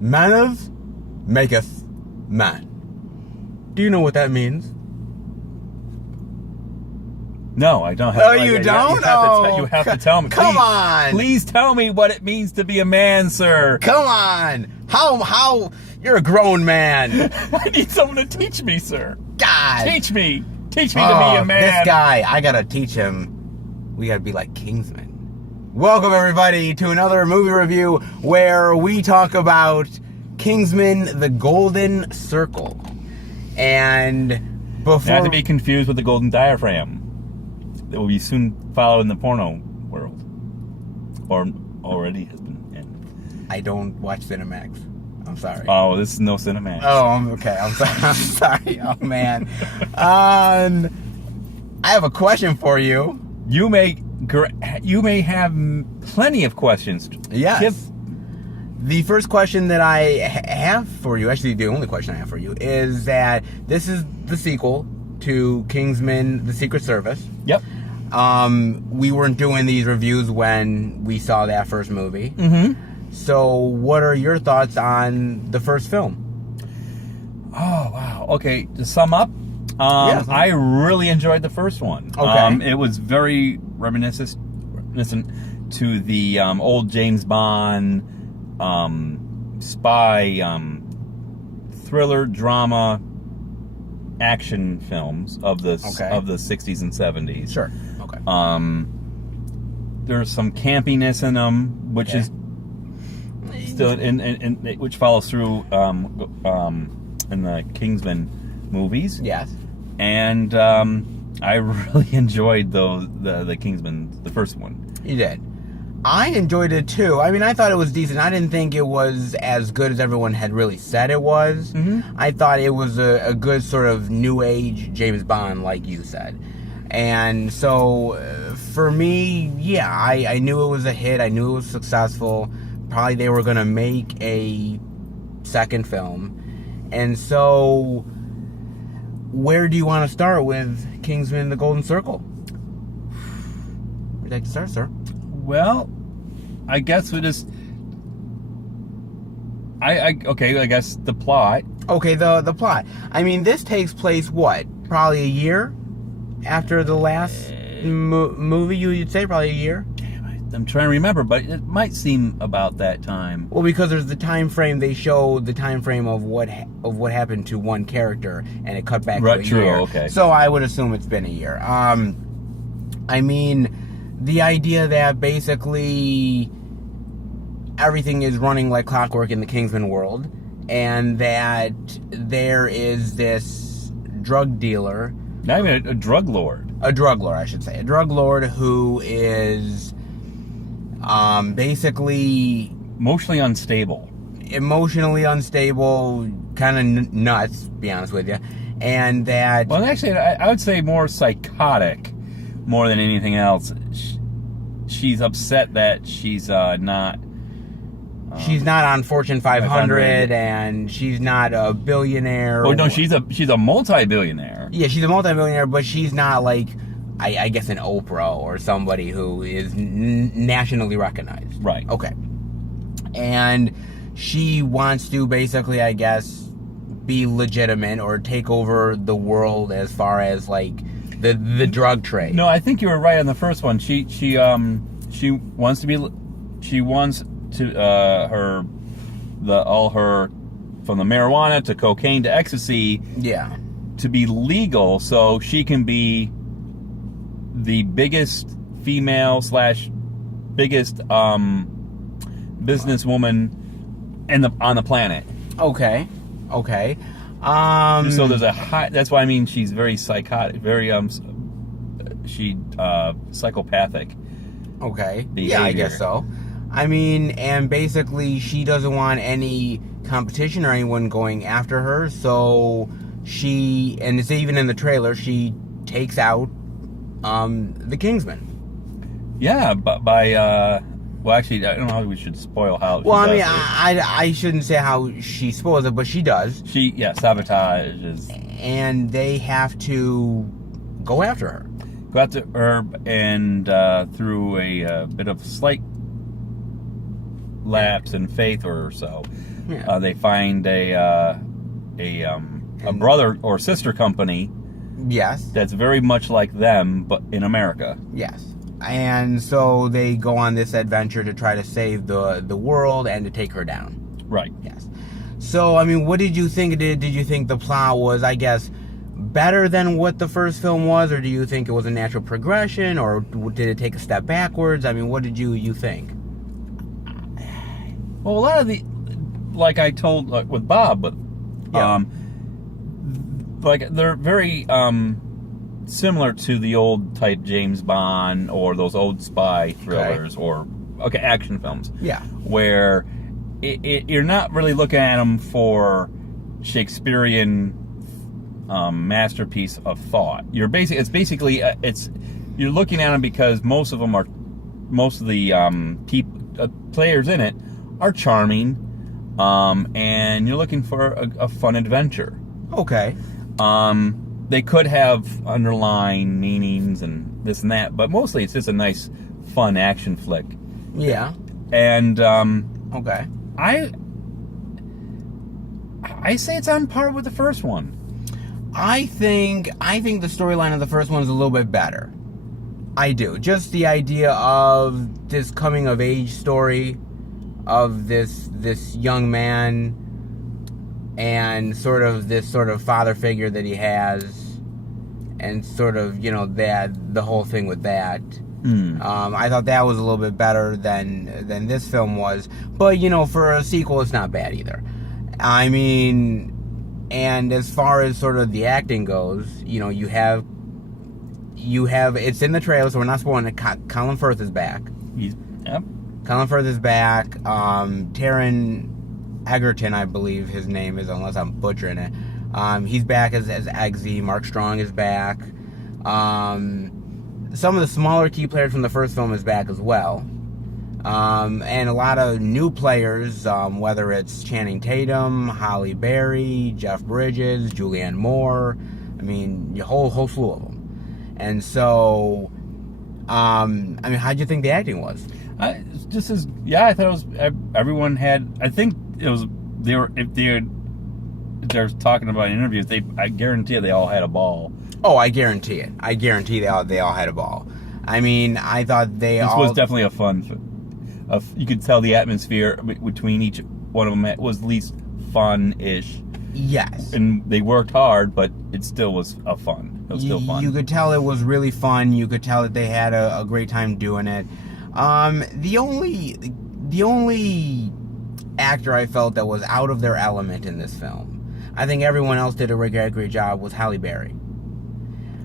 Maneth maketh man. Do you know what that means? No, I don't. Oh, you don't? You have to tell me. Come on. Please tell me what it means to be a man, sir. Come on. How? You're a grown man. I need someone to teach me, sir. God. Teach me. Teach me to be a man. This guy, I gotta teach him. We gotta be like Kingsman. Welcome, everybody, to another movie review where we talk about Kingsman, the Golden Circle. And before... Not to be confused with the Golden Diaphragm that will be soon followed in the porno world. Or already has been in. I don't watch Cinemax. I'm sorry. Oh, this is no Cinemax. Oh, okay. I'm sorry. I'm sorry. Oh, man. I have a question for you. You may have plenty of questions. Yes. The first question that I have for you, actually the only question I have for you, is that this is the sequel to Kingsman, The Secret Service. Yep. We weren't doing these reviews when we saw that first movie. Mm-hmm. So what are your thoughts on the first film? Oh, wow. Okay, to sum up, I really enjoyed the first one. Okay. It was very reminiscent to the old James Bond spy thriller drama action films of the 60s and 70s. Sure. Okay. There's some campiness in them, which is still which follows through in the Kingsman movies. Yes. And I really enjoyed the Kingsman, the first one. You did. I enjoyed it too. I mean, I thought it was decent. I didn't think it was as good as everyone had really said it was. Mm-hmm. I thought it was a good sort of new age James Bond, like you said. And so, for me, yeah, I knew it was a hit. I knew it was successful. Probably they were going to make a second film. And so, where do you want to start with Kingsman, the Golden Circle? Would you like to start, sir? Well, I guess we just... I guess the plot. Okay, the plot. I mean, this takes place, what? Probably a year after the last movie, you'd say? Probably a year? I'm trying to remember, but it might seem about that time. Well, because there's the time frame, they show the time frame of what happened to one character, and it cut back to a year. Okay. So I would assume it's been a year. I mean, the idea that basically everything is running like clockwork in the Kingsman world, and that there is this drug dealer. Not even a drug lord. A drug lord, I should say. A drug lord who is basically... Emotionally unstable, kind of nuts, to be honest with you. And that... Well, actually, I would say more psychotic more than anything else. She's upset that she's not... she's not on Fortune 500, and she's not a billionaire. Oh, no, she's a multi-billionaire. Yeah, she's a multi-billionaire, but she's not like, I guess, an Oprah or somebody who is nationally recognized. Right. Okay. And she wants to basically, I guess, be legitimate or take over the world as far as, like, the drug trade. No, I think you were right on the first one. She wants to be... She wants to all her, from the marijuana to cocaine to ecstasy, to be legal, so she can be the biggest female / biggest businesswoman on the planet. Okay. So there's a high. That's why I mean she's very psychotic, very psychopathic. Okay. Behavior. Yeah, I guess so. I mean, and basically she doesn't want any competition or anyone going after her, so she, and it's even in the trailer, she takes out the Kingsman. Yeah, but by well, actually, I don't know how we should spoil how. Well, I mean, I shouldn't say how she spoils it, but she does. She sabotages, and they have to go after her. Go after her, and through a bit of slight lapse in faith or so. Yeah. They find a brother or sister company. Yes. That's very much like them, but in America. Yes. And so they go on this adventure to try to save the world and to take her down. Right. Yes. So, I mean, what did you think? Did you think the plot was, I guess, better than what the first film was, or do you think it was a natural progression, or did it take a step backwards? I mean, what did you think? Well, a lot of the, like I told with Bob, but Yeah. like they're very similar to the old type James Bond or those old spy thrillers or action films. Yeah. Where you're not really looking at them for Shakespearean masterpiece of thought. You're basically you're looking at them because most of the players in it are charming, and you're looking for a fun adventure. Okay. They could have underlying meanings and this and that, but mostly it's just a nice, fun action flick. Yeah. And okay. I say it's on par with the first one. I think the storyline of the first one is a little bit better. I do. Just the idea of this coming of age story of this young man and sort of this father figure that he has, and sort of, that the whole thing with that. I thought that was a little bit better than this film was, but for a sequel, it's not bad either. I mean, and as far as sort of the acting goes, you have it's in the trailer, so we're not spoiling it. Colin Firth is back. Yep. Colin Firth is back. Taron Egerton, I believe his name is, unless I'm butchering it. He's back as Eggsy. Mark Strong is back. Some of the smaller key players from the first film is back as well. And a lot of new players, whether it's Channing Tatum, Halle Berry, Jeff Bridges, Julianne Moore. I mean, a whole slew of them. And so, how'd you think the acting was? I thought it was, everyone had, I think it was, if they're talking about interviews, I guarantee they all had a ball. Oh, I guarantee it. I guarantee they all had a ball. I mean, I thought this was definitely a fun, you could tell the atmosphere between each one of them was at least fun-ish. Yes. And they worked hard, but it still was fun. It was still fun. You could tell it was really fun. You could tell that they had a great time doing it. The only actor I felt that was out of their element in this film, I think everyone else did a great job, was Halle Berry.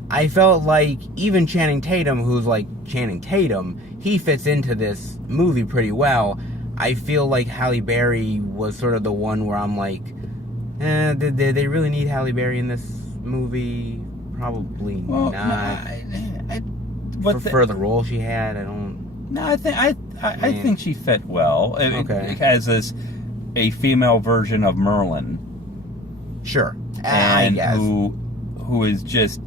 I felt like even Channing Tatum, who's like Channing Tatum, he fits into this movie pretty well. I feel like Halle Berry was sort of the one where I'm like, did they really need Halle Berry in this movie? Probably not. For the role she had, I don't. No, I think she fit well. It has a female version of Merlin. Sure, and I guess. who is just,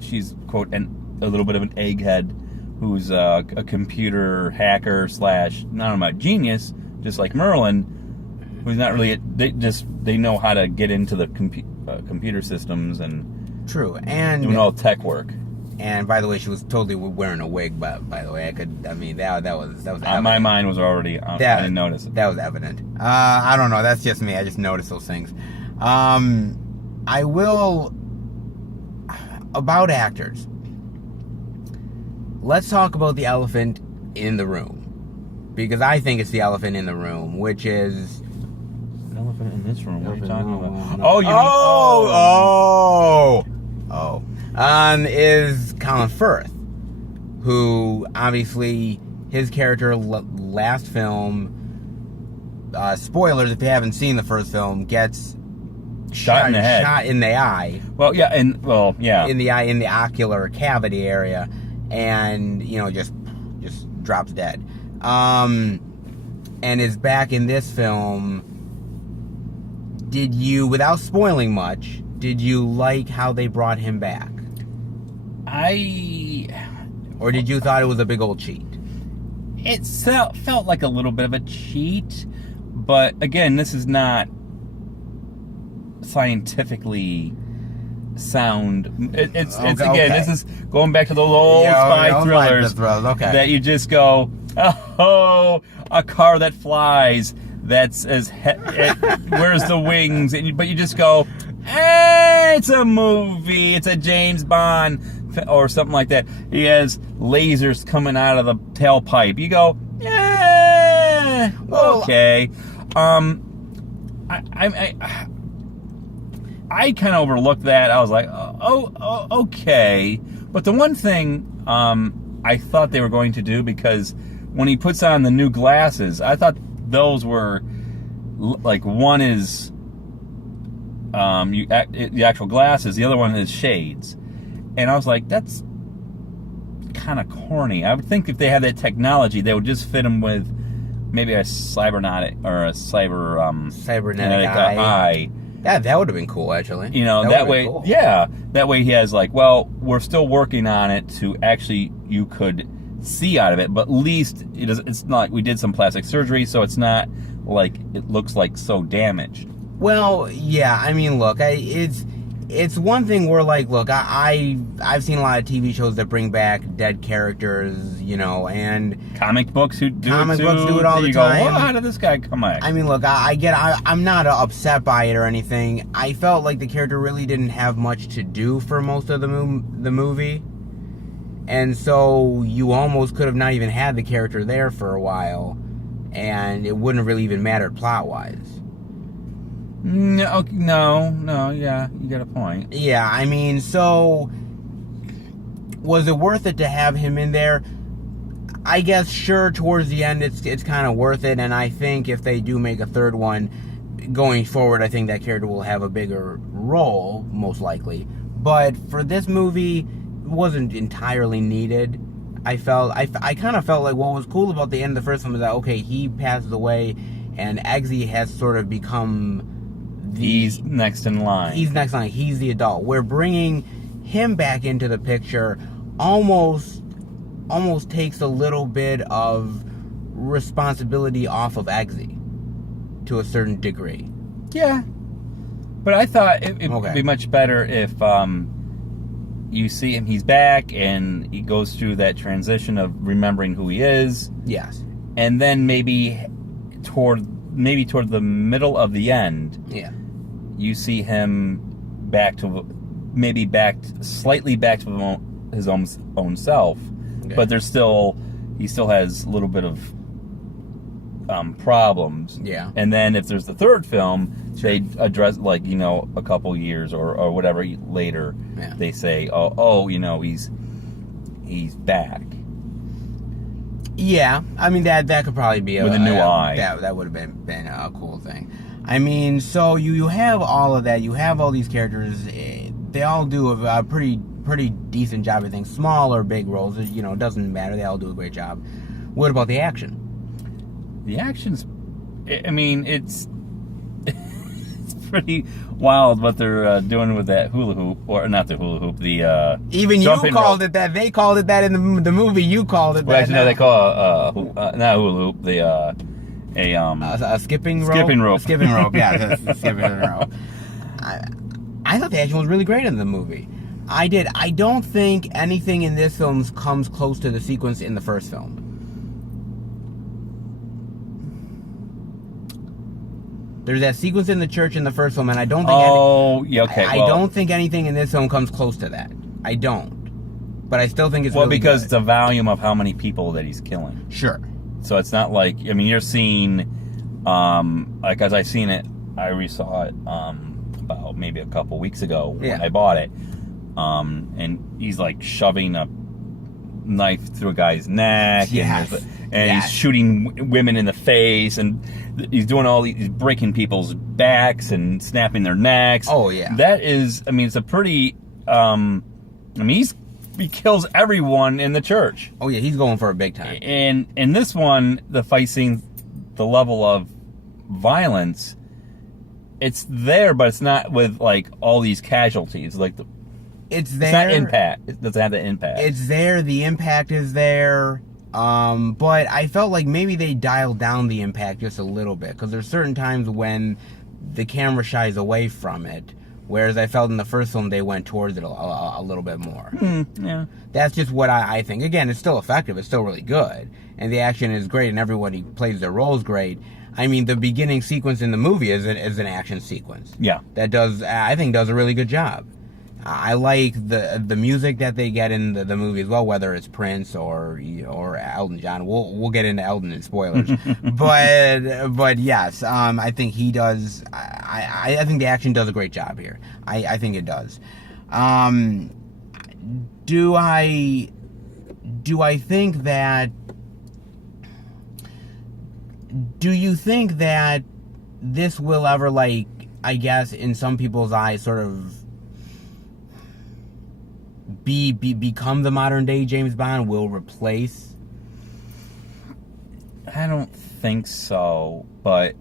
she's quote a little bit of an egghead, who's a computer hacker / genius, just like Merlin, who's not really. They know how to get into the computer systems and true, and doing all tech work. And by the way, she was totally wearing a wig. But by the way, that was evident. My mind was already. I didn't notice it. That was evident. I don't know. That's just me. I just noticed those things. I will. About actors. Let's talk about the elephant in the room, because I think it's the elephant in the room, which is. An elephant in this room. What are you talking about? No. Is Colin Firth, who obviously his character last film, spoilers if you haven't seen the first film, gets shot in the head, shot in the eye. Yeah, in the eye, in the ocular cavity area, and just drops dead. And is back in this film. Did you, without spoiling much, did you like how they brought him back? Or did you thought it was a big old cheat? it felt like a little bit of a cheat, but again, this is not scientifically sound. It's again, this is going back to those old spy thrillers that you just go, oh, a car that flies, that's where's the wings? But you just go, it's a movie, it's a James Bond or something like that. He has lasers coming out of the tailpipe. You go, yeah, okay. I kind of overlooked that. I was like, oh, okay. But the one thing I thought they were going to do, because when he puts on the new glasses, I thought those were like, one is the actual glasses, the other one is shades. And I was like, that's kind of corny. I would think if they had that technology, they would just fit him with maybe a cybernetic eye. Yeah, that would have been cool, actually. You know, that way, cool. Yeah, that way he has like, well, we're still working on it to actually, you could see out of it, but at least it's not like we did some plastic surgery, so it's not like it looks like so damaged. Well, yeah, I mean, look, it's one thing where, like, look, I've seen a lot of TV shows that bring back dead characters, you know, and comic books do it all the time. Well, how did this guy come back? I mean, look, I'm not upset by it or anything. I felt like the character really didn't have much to do for most of the movie, and so you almost could have not even had the character there for a while, and it wouldn't have really even mattered plot-wise. No, yeah, you got a point. Yeah, I mean, so was it worth it to have him in there? I guess, sure, towards the end it's kind of worth it, and I think if they do make a third one going forward, I think that character will have a bigger role, most likely. But for this movie, it wasn't entirely needed. I kind of felt like what was cool about the end of the first one was that, okay, he passes away, and Eggsy has sort of become... He's next in line. He's next in line. He's the adult. We're bringing him back into the picture. Almost takes a little bit of responsibility off of Eggsy to a certain degree. Yeah, but I thought it would be much better if you see him. He's back and he goes through that transition of remembering who he is. Yes, and then maybe toward the middle of the end. Yeah. You see him slightly back to his own self, but he still has a little bit of problems. Yeah. And then if there's the third film, they address, like, you know, a couple years or whatever later, they say, oh, you know, he's back. Yeah, I mean that could probably be with a new eye. That would have been a cool thing. I mean, so you have all of that. You have all these characters. They all do a pretty decent job. I think small or big roles, you know, it doesn't matter. They all do a great job. What about the action? The action's, I mean, it's pretty wild what they're doing with that hula hoop, or not the hula hoop, the even you called it that. They called it that in the movie. You called it that. Well, actually, no, they call not hula hoop. A skipping rope. Skipping rope. A skipping rope. Yeah, a skipping rope. I thought the action was really great in the movie. I did. I don't think anything in this film comes close to the sequence in the first film. There's that sequence in the church in the first film, and I don't think... I don't think anything in this film comes close to that. I don't. But I still think it's really because good. The volume of how many people that he's killing. Sure. So it's not like... I mean, you're seeing... like, as I seen it, I resaw it about maybe a couple weeks ago when I bought it. And he's, like, shoving a knife through a guy's neck. Yes. And he's shooting women in the face, and he's doing he's breaking people's backs and snapping their necks. Oh, yeah. That is, I mean, it's a pretty, I mean, he kills everyone in the church. Oh, yeah, he's going for a big time. And in this one, the fight scene, the level of violence, it's there, but it's not with, like, all these casualties. Like, it's there. It's not impact. It doesn't have the impact. It's there. The impact is there. But I felt like maybe they dialed down the impact just a little bit, because there's certain times when the camera shies away from it, whereas I felt in the first film they went towards it a little bit more. Yeah. That's just what I think. Again, it's still effective. It's still really good. And the action is great, and everybody plays their roles great. I mean, the beginning sequence in the movie is an action sequence. Yeah. That I think does a really good job. I like the music that they get in the movie as well, whether it's Prince or Elton John. We'll get into Elton in spoilers, but yes, I think he does. I think the action does a great job here. I think it does. Do I think that? Do you think that this will ever, like, I guess in some people's eyes, sort of become the modern day James Bond, will replace? I don't think so, but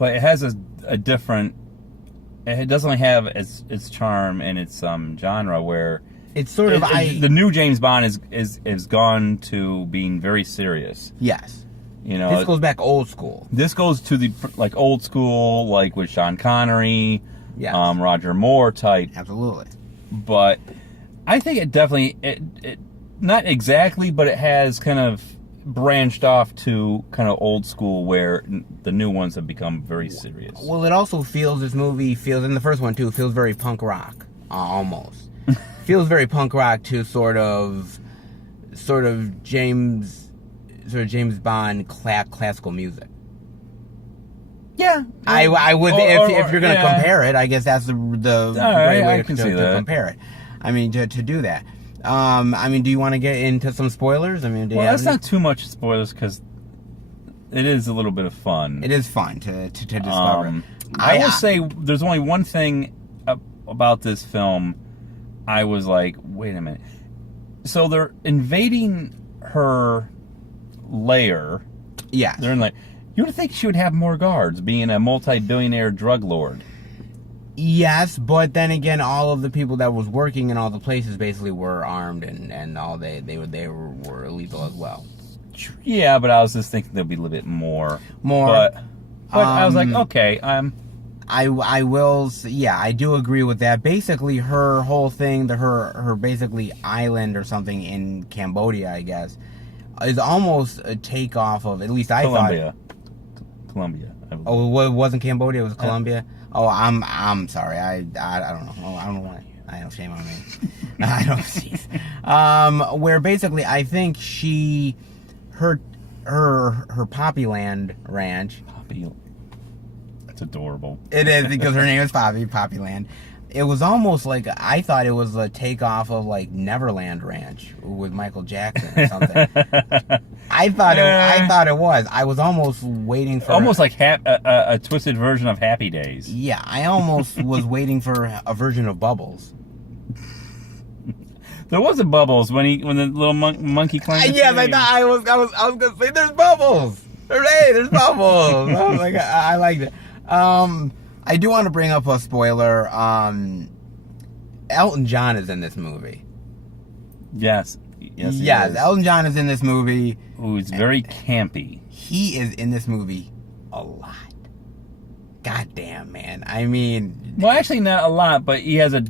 it has a different. It doesn't have its charm and its genre where it's sort of the new James Bond is gone to being very serious. Yes. You know, this goes back old school. This goes to the like old school, like with Sean Connery, yes. Roger Moore type. Absolutely. But I think it definitely it not exactly, but it has kind of branched off to kind of old school where the new ones have become very serious. Well, it also feels, this movie feels, in the first one too, feels very punk rock, almost. Feels very punk rock to sort of James Bond classical music. Yeah, I would, if you're going to compare it, I guess that's the right way to compare it. I mean, to do that. I mean, do you want to get into some spoilers? I mean, that's not too much spoilers because it is a little bit of fun. It is fun to discover. I will say there's only one thing about this film. I was like, wait a minute. So they're invading her lair. Yeah. They're in like, you would think she would have more guards, being a multi-billionaire drug lord. Yes, but then again, all of the people that was working in all the places basically were armed, and all they were lethal as well. Yeah, but I was just thinking there'd be a little bit more. But I was like, okay, I will. Yeah, I do agree with that. Basically, her whole thing, her basically island or something in Cambodia, I guess, is almost a takeoff of, at least I thought. Colombia. Oh, it wasn't Cambodia. It was Colombia. Oh, I'm sorry. I don't know. I don't know why. I have shame on me. I don't see. Where basically, I think her Poppyland Ranch. That's adorable. It is, because her name is Poppyland. It was almost like, I thought it was a takeoff of like Neverland Ranch with Michael Jackson or something. I thought it was. I was almost waiting for like a twisted version of Happy Days. Yeah, I almost was waiting for a version of Bubbles. There was a Bubbles when the little monkey climbed. Yes, I thought I was gonna say there's Bubbles. Hooray, there's Bubbles. I was like, I liked it. I do want to bring up a spoiler. Elton John is in this movie. Yes. Yes, Elton John is in this movie. Who's very campy. He is in this movie a lot. God damn, man. I mean... Well, actually not a lot, but he has a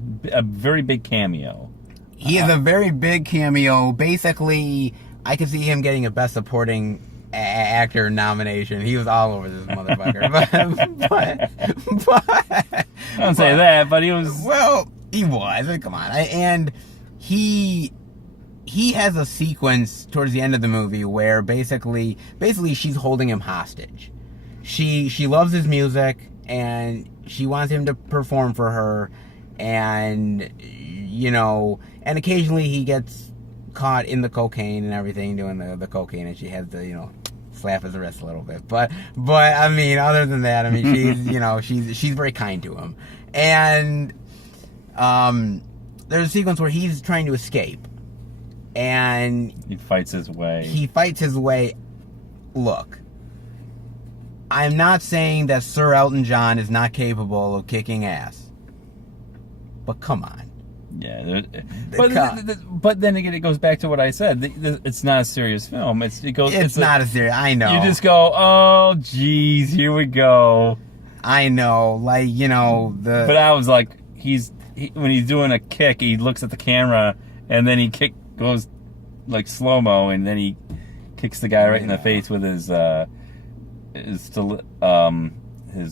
very big cameo. He has a very big cameo. Basically, I could see him getting a Best Supporting Actor nomination. He was all over this motherfucker. but I don't say that, but he was... Well, he was. Come on. And he has a sequence towards the end of the movie where basically she's holding him hostage. She loves his music and she wants him to perform for her, and and occasionally he gets caught in the cocaine and everything, doing the cocaine, and she has to slap his wrist a little bit. But I mean, other than that, I mean, she's very kind to him. And there's a sequence where he's trying to escape, and he fights his way. Look, I'm not saying that Sir Elton John is not capable of kicking ass, but come on. Yeah, but then again, it goes back to what I said. It's not a serious film. It's not a serious. I know. You just go, oh, geez, here we go. I know, like But I was like, when he's doing a kick, he looks at the camera, and then he goes like slow mo, and then he kicks the guy right in the face with his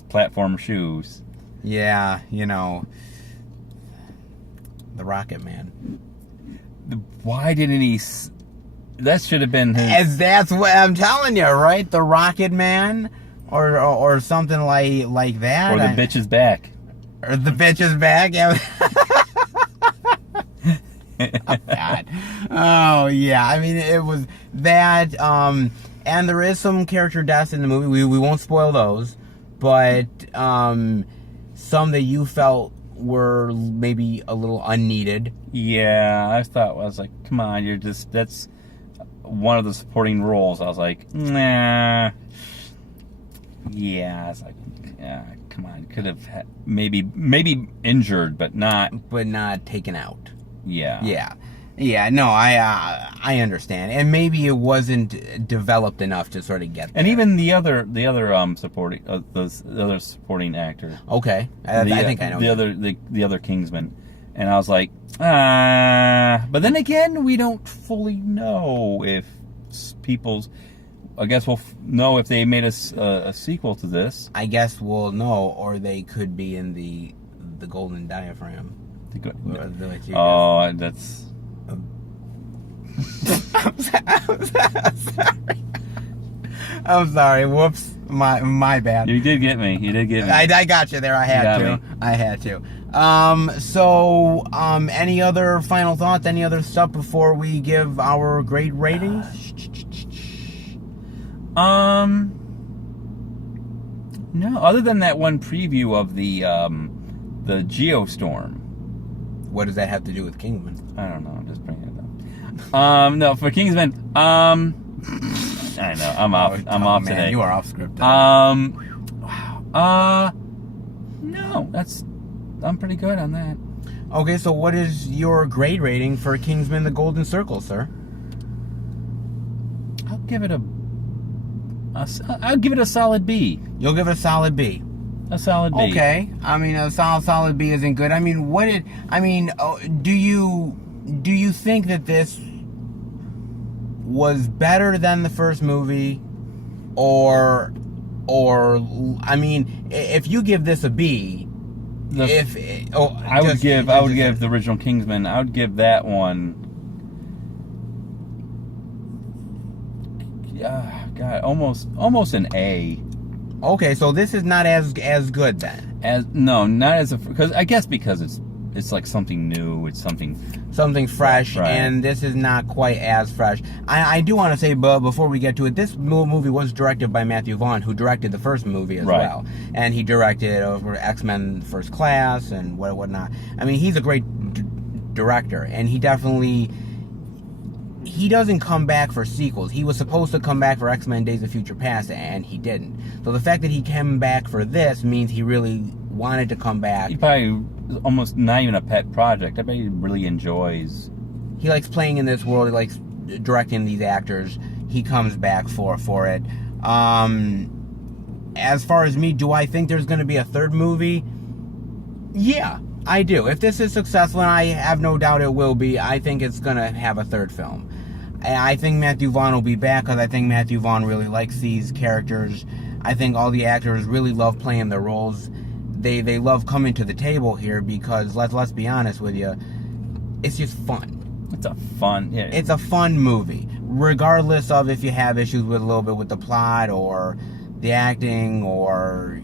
platform shoes. Yeah, the Rocket Man. Why didn't he? That should have been his. That's what I'm telling you, right? The Rocket Man, or something like that. Or the bitch is back. Or the bitch is back. Yeah. Oh, God. Oh yeah. I mean, it was that. And there is some character deaths in the movie. We won't spoil those, but some that you felt were maybe a little unneeded. Yeah, I was like, come on, that's one of the supporting roles. I was like, nah. Yeah, I was like, yeah, come on, could have maybe injured, but not taken out. Yeah. Yeah, no, I understand, and maybe it wasn't developed enough to sort of get there. And even the other supporting those other supporting actor. Okay, I think I know the other Kingsman, and I was like, but then again, we don't fully know if people's. I guess we'll know if they made a sequel to this. I guess we'll know, or they could be in the Golden Diaphragm. That's. I'm sorry. Whoops. My bad. You did get me. I got you there. I had to. So, any other final thoughts? Any other stuff before we give our grade ratings? No. Other than that one preview of the Geostorm. What does that have to do with Kingsman? I don't know. I'm just bringing it up. No, for Kingsman, I know, I'm off man, today. You are off script. No, I'm pretty good on that. Okay, so what is your grade rating for Kingsman: The Golden Circle, sir? I'll give it a solid B. You'll give it a solid B. A solid B. Okay. I mean, a solid B isn't good. I mean, do you think that this was better than the first movie, or I mean, if you give this a B, I would give the original Kingsman. I would give that one. God, almost an A. Okay, so this is not as good then. Because it's like something new. It's something fresh, right. And this is not quite as fresh. I do want to say, but before we get to it, this movie was directed by Matthew Vaughn, who directed the first movie as well, and he directed over X-Men First Class and whatnot. I mean, he's a great director, and he doesn't come back for sequels. He was supposed to come back for X-Men Days of Future Past, and he didn't. So the fact that he came back for this means he really wanted to come back. He probably almost not even a pet project. I bet he really enjoys. He likes playing in this world. He likes directing these actors. He comes back for it. As far as me, do I think there's going to be a third movie? Yeah, I do. If this is successful, and I have no doubt it will be, I think it's going to have a third film. I think Matthew Vaughn will be back because I think Matthew Vaughn really likes these characters. I think all the actors really love playing their roles. They love coming to the table here because, let's be honest with you, it's just fun. It's a fun movie. Regardless of if you have issues with a little bit with the plot or the acting or,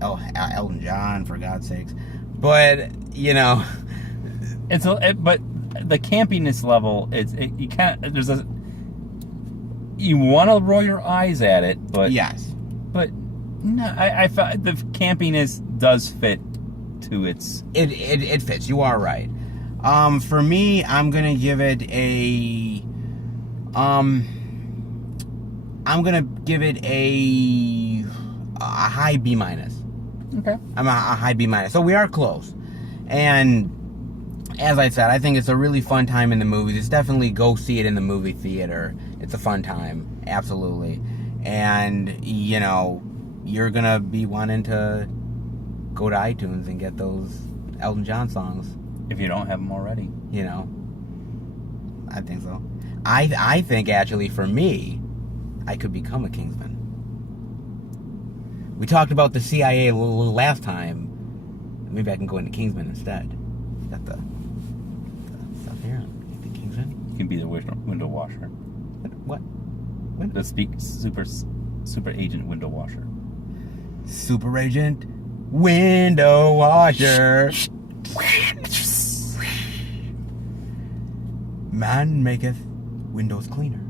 Elton John, for God's sakes. But, but the campiness level, you want to roll your eyes at it, but yes, but no, I thought the campiness does fit to its. It fits. You are right. For me, I'm gonna give it a high B minus. Okay. I'm a high B minus. So we are close. And as I said, I think it's a really fun time in the movies. It's definitely go see it in the movie theater. It's a fun time, absolutely. And, you know, you're going to be wanting to go to iTunes and get those Elton John songs. If you don't have them already. You know, I think so. I think, actually, for me, I could become a Kingsman. We talked about the CIA a little last time. Maybe I can go into Kingsman instead. Got the stuff here. The Kingsman. You can be the window washer. What? The super agent window washer. Super agent window washer. Man maketh windows cleaner.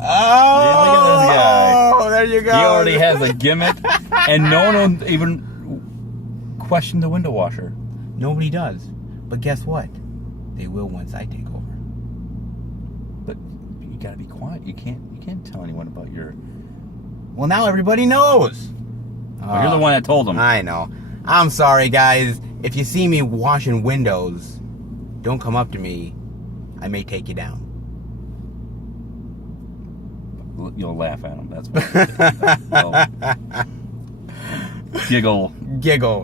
Oh, yeah, look at this guy. There you go. He already has a gimmick, and no one will even question the window washer. Nobody does. But guess what? They will once I take over. But you gotta be quiet. You can't tell anyone about your... Well, now everybody knows. Well, you're the one that told them. I know. I'm sorry, guys. If you see me washing windows, don't come up to me. I may take you down. You'll laugh at them. That's what. Giggle.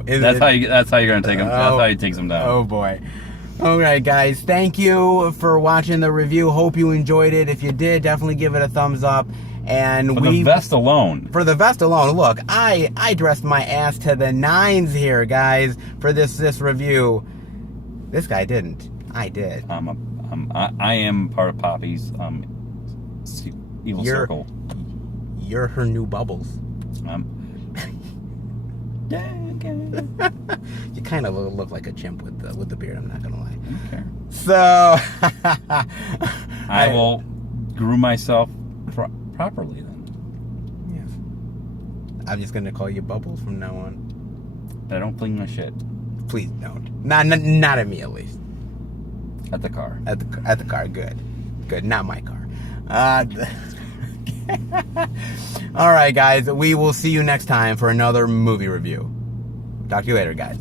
That's how you're gonna take them. That's how he takes them down. Oh boy. All right, guys. Thank you for watching the review. Hope you enjoyed it. If you did, definitely give it a thumbs up. And for the vest alone. For the vest alone, look, I dressed my ass to the nines here, guys, for this review. This guy didn't. I did. I am part of Poppy's evil circle. You're her new Bubbles. You kind of look like a chimp with the beard. I'm not gonna lie. Okay. So I will groom myself properly then. Yes. I'm just gonna call you Bubbles from now on. But I don't fling my shit. Please don't. Not at me, at least. At the car. At the car. Good. Not my car. All right, guys. We will see you next time for another movie review. Talk to you later, guys.